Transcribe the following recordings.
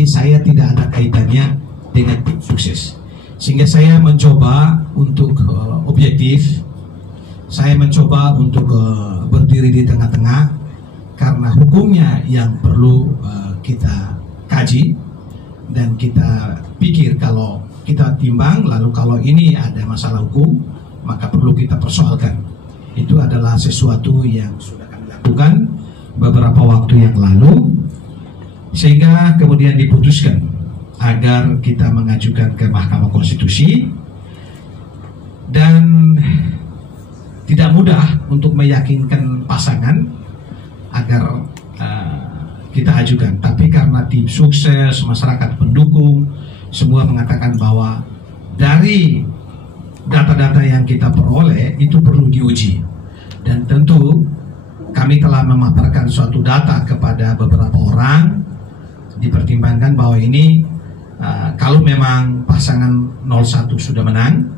tapi saya tidak ada kaitannya dengan tim sukses. Sehingga saya mencoba untuk objektif, saya mencoba untuk berdiri di tengah-tengah, karena hukumnya yang perlu kita kaji dan kita pikir. Kalau kita timbang, lalu kalau ini ada masalah hukum, maka perlu kita persoalkan. Itu adalah sesuatu yang sudah kami lakukan beberapa waktu yang lalu, sehingga kemudian diputuskan agar kita mengajukan ke Mahkamah Konstitusi. Dan tidak mudah untuk meyakinkan pasangan agar kita ajukan, tapi karena tim sukses, masyarakat pendukung semua mengatakan bahwa dari data-data yang kita peroleh itu perlu diuji. Dan tentu kami telah memaparkan suatu data kepada beberapa orang, dipertimbangkan bahwa ini kalau memang pasangan 01 sudah menang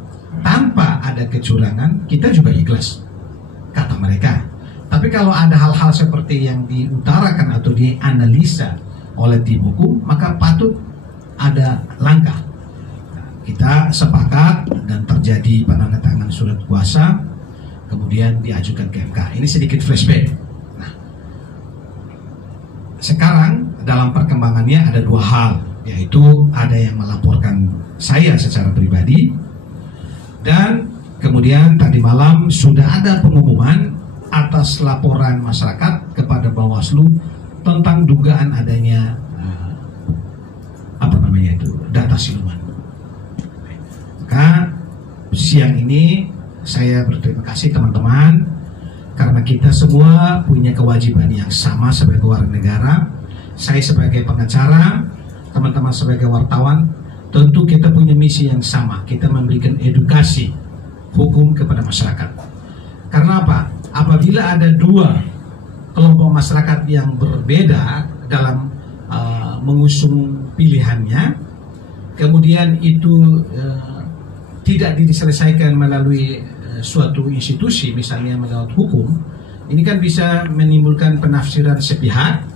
tanpa ada kecurangan, kita juga ikhlas, kata mereka. Tapi kalau ada hal-hal seperti yang diutarakan atau dianalisa oleh tim hukum, maka patut ada langkah. Kita sepakat dan terjadi penandatangan surat kuasa, kemudian diajukan ke MK. Ini sedikit flashback. Nah, sekarang dalam perkembangannya ada dua hal, yaitu ada yang melaporkan saya secara pribadi, dan kemudian tadi malam sudah ada pengumuman atas laporan masyarakat kepada Bawaslu tentang dugaan adanya data siluman. Maka siang ini saya berterima kasih teman-teman, karena kita semua punya kewajiban yang sama sebagai warga negara. Saya sebagai pengacara, teman-teman sebagai wartawan, tentu kita punya misi yang sama. Kita memberikan edukasi hukum kepada masyarakat. Karena apa? Apabila ada dua kelompok masyarakat yang berbeda dalam mengusung pilihannya, kemudian itu tidak diselesaikan melalui suatu institusi, misalnya melalui hukum, ini kan bisa menimbulkan penafsiran sepihak.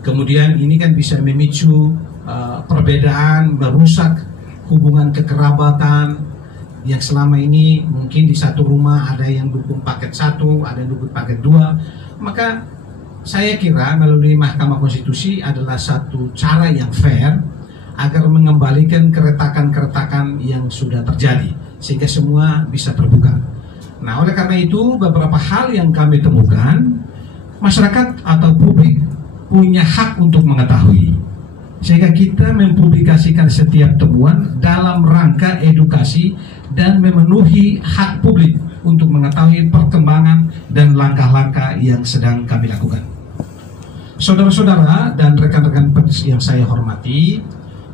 Kemudian ini kan bisa memicu perbedaan, merusak hubungan kekerabatan yang selama ini mungkin di satu rumah ada yang dukung paket 1, ada yang dukung paket 2. Maka saya kira melalui Mahkamah Konstitusi adalah satu cara yang fair agar mengembalikan keretakan-keretakan yang sudah terjadi, sehingga semua bisa terbuka. Nah, oleh karena itu beberapa hal yang kami temukan, masyarakat atau publik punya hak untuk mengetahui, sehingga kita mempublikasikan setiap temuan dalam rangka edukasi dan memenuhi hak publik untuk mengetahui perkembangan dan langkah-langkah yang sedang kami lakukan. Saudara-saudara dan rekan-rekan pers yang saya hormati,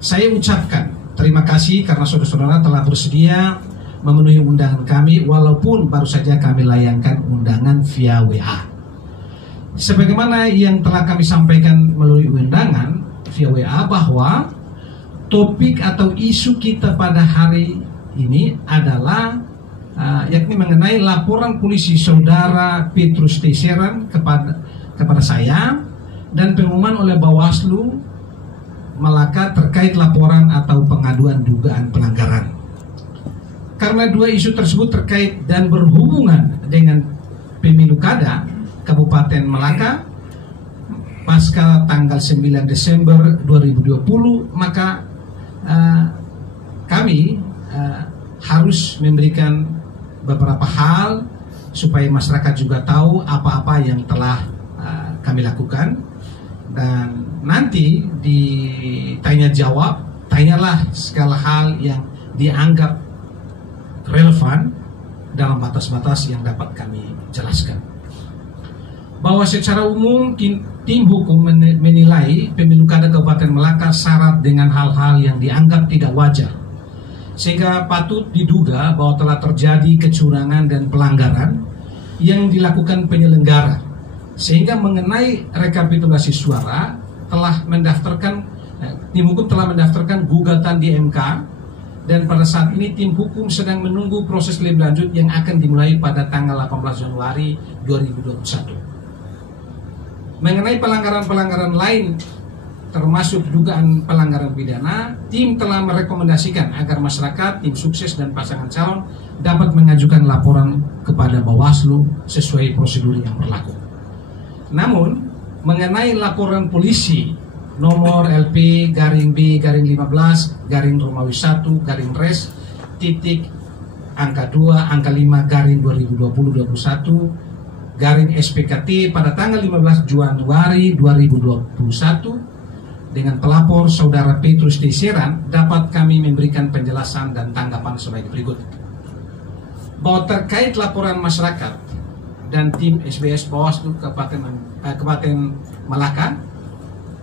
saya ucapkan terima kasih karena saudara-saudara telah bersedia memenuhi undangan kami, walaupun baru saja kami layangkan undangan via WA. Sebagaimana yang telah kami sampaikan melalui undangan via WA, bahwa topik atau isu kita pada hari ini adalah yakni mengenai laporan polisi saudara Petrus Teiseran kepada saya dan pengumuman oleh Bawaslu Malaka terkait laporan atau pengaduan dugaan pelanggaran. Karena dua isu tersebut terkait dan berhubungan dengan pemilu kada Kabupaten Malaka pasca tanggal 9 Desember 2020, maka kami harus memberikan beberapa hal supaya masyarakat juga tahu apa-apa yang telah kami lakukan. Dan nanti ditanya jawab, tanyalah segala hal yang dianggap relevan dalam batas-batas yang dapat kami jelaskan. Bahwa secara umum tim hukum menilai pemilu kada Kabupaten Malaka syarat dengan hal-hal yang dianggap tidak wajar, sehingga patut diduga bahwa telah terjadi kecurangan dan pelanggaran yang dilakukan penyelenggara. Sehingga mengenai rekapitulasi suara tim hukum telah mendaftarkan gugatan di MK, dan pada saat ini tim hukum sedang menunggu proses lebih lanjut yang akan dimulai pada tanggal 18 Januari 2021. Mengenai pelanggaran-pelanggaran lain termasuk dugaan pelanggaran pidana, tim telah merekomendasikan agar masyarakat, tim sukses dan pasangan calon dapat mengajukan laporan kepada Bawaslu sesuai prosedur yang berlaku. Namun, mengenai laporan polisi nomor LP garing B garing 15 garing Romawi 1 garing Res titik angka 2 angka 5 garing 2020-21 garing SPKT pada tanggal 15 Januari 2021 dengan pelapor Saudara Petrus Teiseran, dapat kami memberikan penjelasan dan tanggapan sebagai berikut. Bahwa terkait laporan masyarakat dan tim SBS Bawaslu Kabupaten Malaka,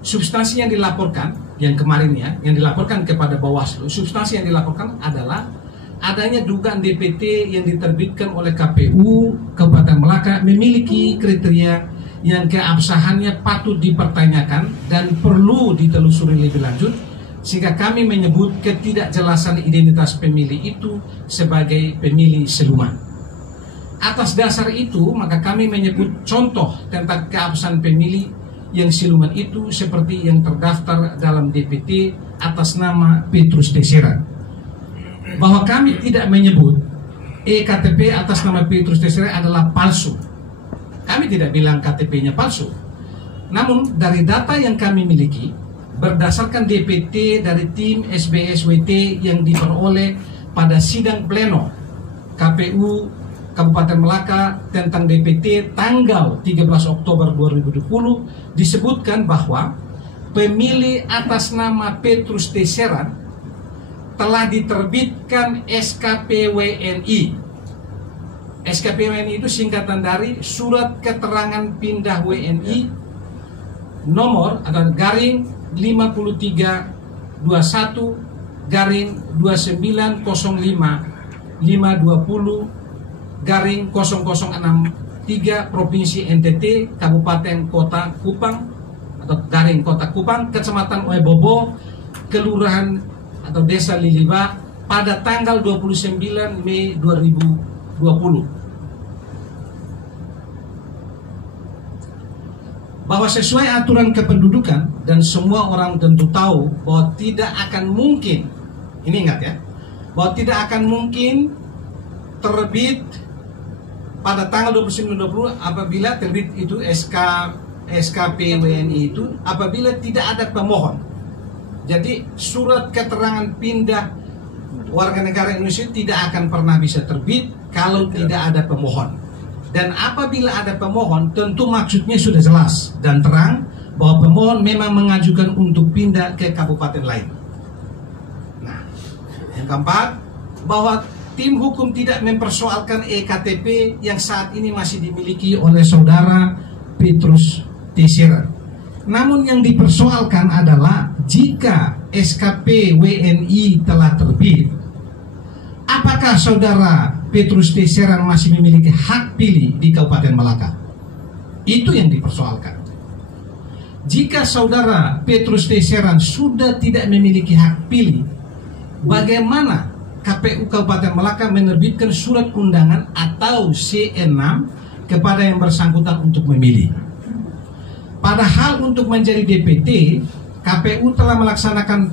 substansi yang dilaporkan, yang kemarin ya, yang dilaporkan kepada Bawaslu, substansi yang dilaporkan adalah adanya dugaan DPT yang diterbitkan oleh KPU Kabupaten Malaka memiliki kriteria yang keabsahannya patut dipertanyakan dan perlu ditelusuri lebih lanjut, sehingga kami menyebut ketidakjelasan identitas pemilih itu sebagai pemilih siluman. Atas dasar itu, maka kami menyebut contoh tentang keabsahan pemilih yang siluman itu seperti yang terdaftar dalam DPT atas nama Petrus Teiseran. Bahwa kami tidak menyebut EKTP atas nama Petrus Teiseran adalah palsu. Kami tidak bilang KTP-nya palsu. Namun dari data yang kami miliki, berdasarkan DPT dari tim SBSWT yang diperoleh pada sidang pleno KPU Kabupaten Malaka tentang DPT tanggal 13 Oktober 2020, disebutkan bahwa pemilih atas nama Petrus Teiseran telah diterbitkan SKP WNI. SKP WNI itu singkatan dari Surat Keterangan Pindah WNI nomor atau garing 5321 garing 2905 520 garing 0063 Provinsi NTT Kabupaten Kota Kupang atau garing Kota Kupang, Kecamatan Oebobo, Kelurahan atau Desa Liliba pada tanggal 29 Mei 2020. Bahwa sesuai aturan kependudukan dan semua orang tentu tahu bahwa tidak akan mungkin, ini ingat ya, bahwa tidak akan mungkin terbit pada tanggal 29-20 apabila terbit itu SKP WNI itu apabila tidak ada pemohon. Jadi surat keterangan pindah warga negara Indonesia tidak akan pernah bisa terbit kalau tidak ada pemohon. Dan apabila ada pemohon, tentu maksudnya sudah jelas dan terang bahwa pemohon memang mengajukan untuk pindah ke kabupaten lain. Nah, yang keempat, bahwa tim hukum tidak mempersoalkan EKTP yang saat ini masih dimiliki oleh Saudara Petrus Teiseran. Namun yang dipersoalkan adalah jika SKP WNI telah terbit, apakah Saudara Petrus Teiseran masih memiliki hak pilih di Kabupaten Malaka? Itu yang dipersoalkan. Jika Saudara Petrus Teiseran sudah tidak memiliki hak pilih, bagaimana KPU Kabupaten Malaka menerbitkan surat undangan atau C6 kepada yang bersangkutan untuk memilih? Padahal untuk menjadi DPT, KPU telah melaksanakan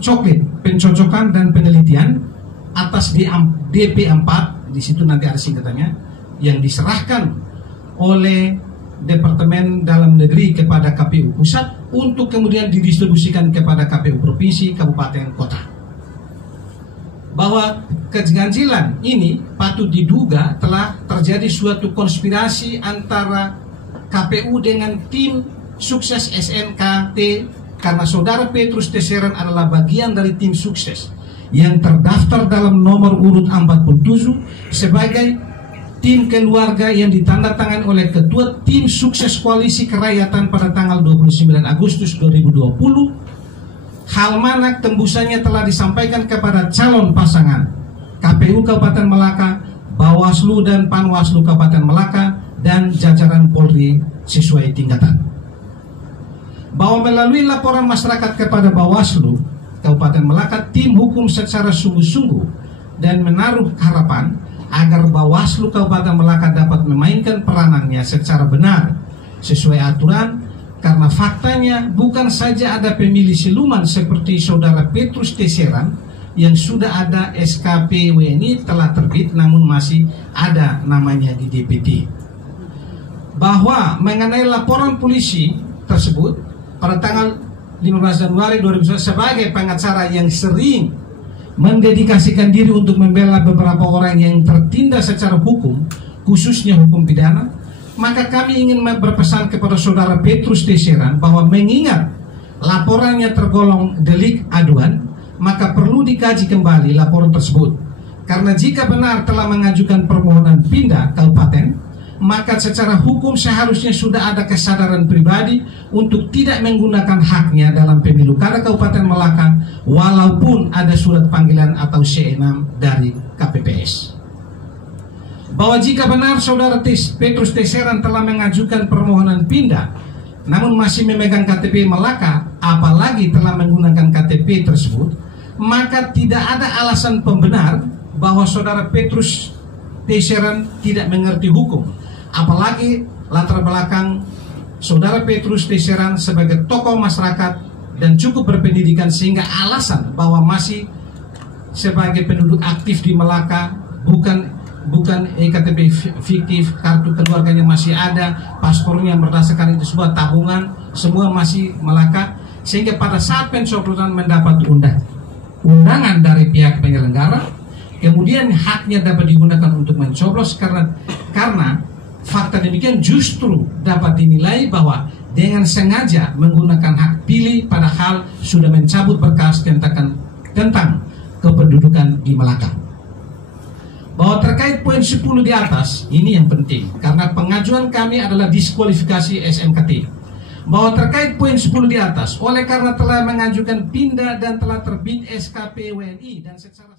pencocokan dan penelitian atas DP4, di situ nanti ada singkatannya, yang diserahkan oleh Departemen Dalam Negeri kepada KPU Pusat untuk kemudian didistribusikan kepada KPU Provinsi, Kabupaten, Kota. Bahwa keganjilan ini patut diduga telah terjadi suatu konspirasi antara KPU dengan tim sukses SNKT, karena Saudara Petrus Teiseran adalah bagian dari tim sukses yang terdaftar dalam nomor urut 47 sebagai tim keluarga yang ditandatangani oleh Ketua Tim Sukses Koalisi Kerakyatan pada tanggal 29 Agustus 2020. Hal mana tembusannya telah disampaikan kepada calon pasangan KPU Kabupaten Malaka, Bawaslu dan Panwaslu Kabupaten Malaka, dan jajaran Polri sesuai tingkatan. Bahwa melalui laporan masyarakat kepada Bawaslu Kabupaten Malaka, tim hukum secara sungguh-sungguh dan menaruh harapan agar Bawaslu Kabupaten Malaka dapat memainkan peranannya secara benar sesuai aturan. Karena faktanya bukan saja ada pemilih siluman seperti saudara Petrus Tessieran yang sudah ada SKP WNI telah terbit namun masih ada namanya di DPT. Bahwa mengenai laporan polisi tersebut pada tanggal 15 Januari 2021 sebagai pengacara yang sering mendedikasikan diri untuk membela beberapa orang yang tertindas secara hukum, khususnya hukum pidana, maka kami ingin berpesan kepada saudara Petrus Tessieran bahwa mengingat laporannya tergolong delik aduan, maka perlu dikaji kembali laporan tersebut. Karena jika benar telah mengajukan permohonan pindah kabupaten, maka secara hukum seharusnya sudah ada kesadaran pribadi untuk tidak menggunakan haknya dalam pemilu kada Kabupaten Melaka, walaupun ada surat panggilan atau C6 dari KPPS. Bahwa jika benar saudara Petrus Tessieran telah mengajukan permohonan pindah namun masih memegang KTP Melaka, apalagi telah menggunakan KTP tersebut, maka tidak ada alasan pembenar bahwa saudara Petrus Tessieran tidak mengerti hukum, apalagi latar belakang saudara Petrus Tessieran sebagai tokoh masyarakat dan cukup berpendidikan, sehingga alasan bahwa masih sebagai penduduk aktif di Melaka, bukan KTP fiktif, kartu keluarganya masih ada, paspornya berdasarkan itu sebuah tabungan, semua masih Melaka, sehingga pada saat pencoblosan mendapat undangan dari pihak penyelenggara, kemudian haknya dapat digunakan untuk mencoblos karena fakta demikian justru dapat dinilai bahwa dengan sengaja menggunakan hak pilih padahal sudah mencabut berkas tentang kependudukan di Melaka. Bahwa terkait poin 10 di atas, ini yang penting karena pengajuan kami adalah diskualifikasi SMKT. Bahwa terkait poin 10 di atas, oleh karena telah mengajukan pindah dan telah terbit SKP WNI dan secara